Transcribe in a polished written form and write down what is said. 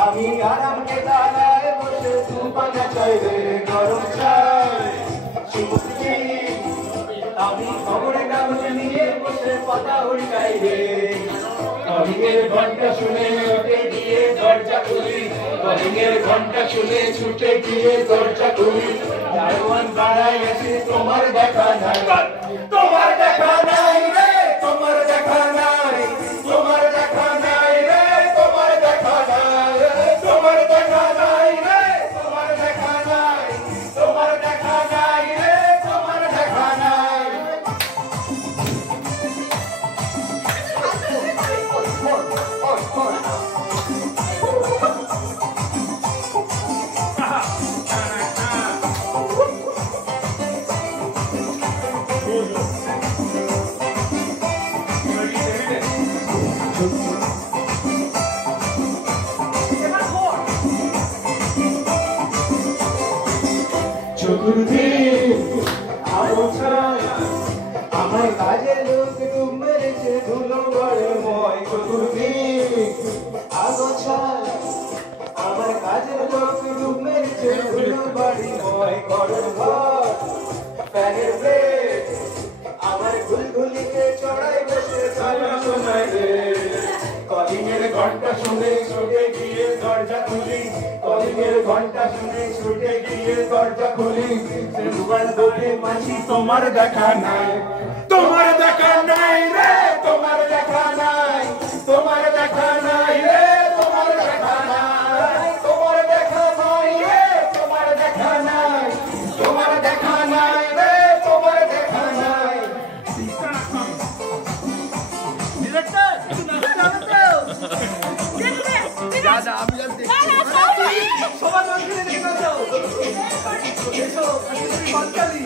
আমি আরাম কে দাঁড়ায় বসে সুপানা চাই রে গরম চাই শিবুজি আমি খবরের কাগজ নিয়ে বসে পাতা উল্টাই রে কলিংয়ের ঘন্টা শুনে ছুটে গিয়ে দরজা খুলি কলিংয়ের ঘন্টা শুনে ছুটে গিয়ে দরজা খুলি দারোয়ান দাঁড়ায় এসে তোমার দেখা নাই তোমার দেখা নাই রে তোমার দেখা নাই তোমার দেখা নাই রে তোমার দেখা নাই তোমার দেখা নাই রে তোমার দেখা নাই তোমার দেখা নাই রে তোমার দেখা নাই চতুর্দিক আলো ছায়া আমার কাজের লোক ডুব মেরেছে ধুলো গড়ময় চতুর্দিক আলো ছায়া আমার কাজের লোক ডুব মেরেছে ধুলো বাড়িময় গড়ের ঘর প্যানের প্লেট আমার গুলগুলিকে চড়াই বসে গানা শোনায় রে কলিংয়ের ঘন্টা শুনে ছুটে গিয়ে দরজা খুলি কলিংয়ের ঘন্টা শুনে ছুটে গিয়ে দরজা খুলি দুবার দোলে মাঝি তোমার দেখা নাই তোমার দেখা নাই রে তোমার দেখা নাই তোমার দেখা নাই রে তোমার দেখা নাই তোমার দেখা নাই রে তোমার দেখা নাই তোমার দেখা নাই রে তোমার দেখা নাই দাদা আমি জানতে সবার নাম শুনে দেখে না যাও এসো বাচ্চালি